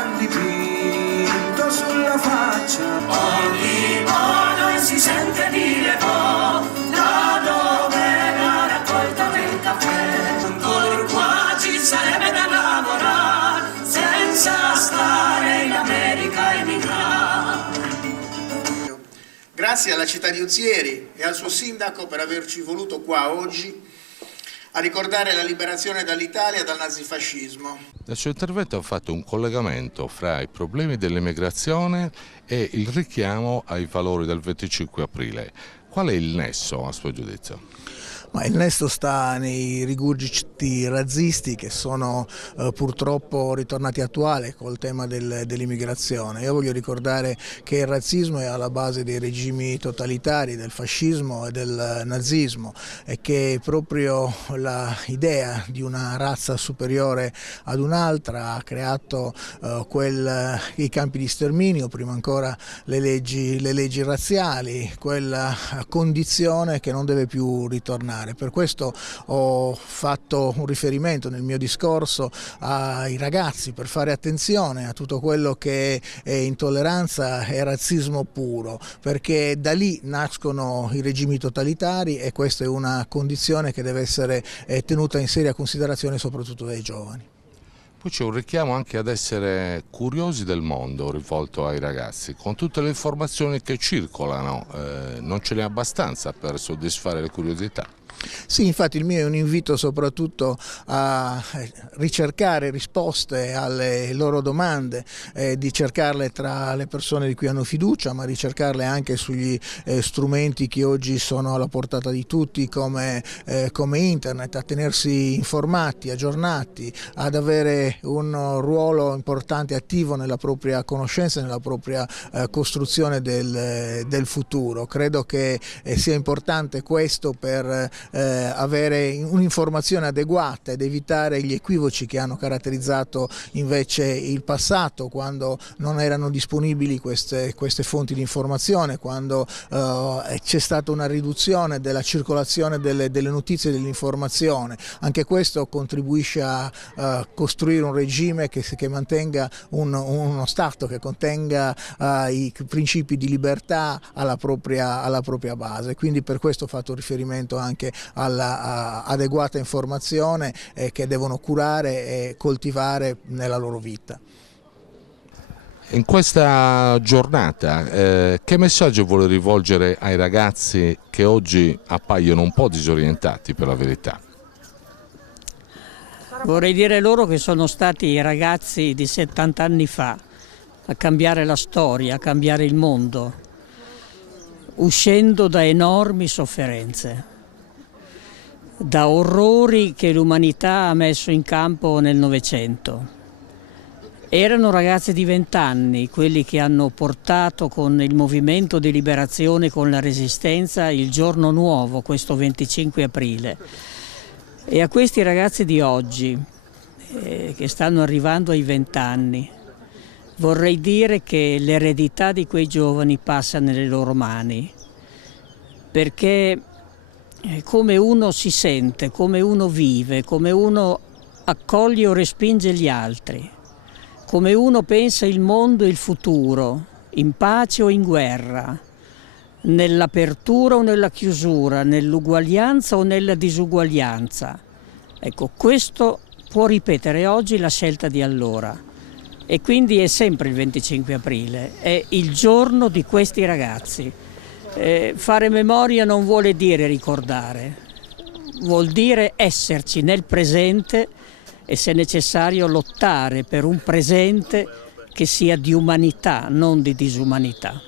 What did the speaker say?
gran dipinto sulla faccia. Ogni modo e si sente dire po', la domenica raccolta del caffè. Ancora qua ci sarebbe da lavorare, senza stare in America emigrare. Grazie alla città di Ozieri e al suo sindaco per averci voluto qua oggi a ricordare la liberazione dall'Italia dal nazifascismo. Nel suo intervento ha fatto un collegamento fra i problemi dell'emigrazione e il richiamo ai valori del 25 aprile. Qual è il nesso a suo giudizio? Ma il nesso sta nei rigurgiti razzisti che sono purtroppo ritornati attuali col tema dell'immigrazione. Io voglio ricordare che il razzismo è alla base dei regimi totalitari, del fascismo e del nazismo, e che proprio l'idea di una razza superiore ad un'altra ha creato i campi di sterminio, prima ancora le leggi razziali, quella condizione che non deve più ritornare. Per questo ho fatto un riferimento nel mio discorso ai ragazzi per fare attenzione a tutto quello che è intolleranza e razzismo puro, perché da lì nascono i regimi totalitari e questa è una condizione che deve essere tenuta in seria considerazione soprattutto dai giovani. Poi c'è un richiamo anche ad essere curiosi del mondo rivolto ai ragazzi, con tutte le informazioni che circolano, non ce n'è abbastanza per soddisfare le curiosità. Sì, infatti il mio è un invito soprattutto a ricercare risposte alle loro domande, di cercarle tra le persone di cui hanno fiducia, ma ricercarle anche sugli strumenti che oggi sono alla portata di tutti come internet, a tenersi informati, aggiornati, ad avere un ruolo importante e attivo nella propria conoscenza e nella propria costruzione del futuro. Credo che sia importante questo per avere un'informazione adeguata ed evitare gli equivoci che hanno caratterizzato invece il passato, quando non erano disponibili queste fonti di informazione, quando c'è stata una riduzione della circolazione delle notizie e dell'informazione. Anche questo contribuisce a costruire un regime che mantenga uno Stato che contenga i principi di libertà alla propria base. Quindi per questo ho fatto riferimento anche alla adeguata informazione che devono curare e coltivare nella loro vita. In questa giornata che messaggio vuole rivolgere ai ragazzi che oggi appaiono un po' disorientati, per la verità? Vorrei dire loro che sono stati i ragazzi di 70 anni fa a cambiare la storia, a cambiare il mondo, uscendo da enormi sofferenze, da orrori che l'umanità ha messo in campo nel Novecento. Erano ragazzi di 20 anni, quelli che hanno portato con il movimento di liberazione, con la resistenza, il giorno nuovo, questo 25 aprile. E a questi ragazzi di oggi, che stanno arrivando ai 20 anni, vorrei dire che l'eredità di quei giovani passa nelle loro mani, perché come uno si sente, come uno vive, come uno accoglie o respinge gli altri, come uno pensa il mondo e il futuro, in pace o in guerra, nell'apertura o nella chiusura, nell'uguaglianza o nella disuguaglianza. Ecco, questo può ripetere oggi la scelta di allora. E quindi è sempre il 25 aprile, è il giorno di questi ragazzi. Fare memoria non vuole dire ricordare, vuol dire esserci nel presente e, se necessario, lottare per un presente che sia di umanità, non di disumanità.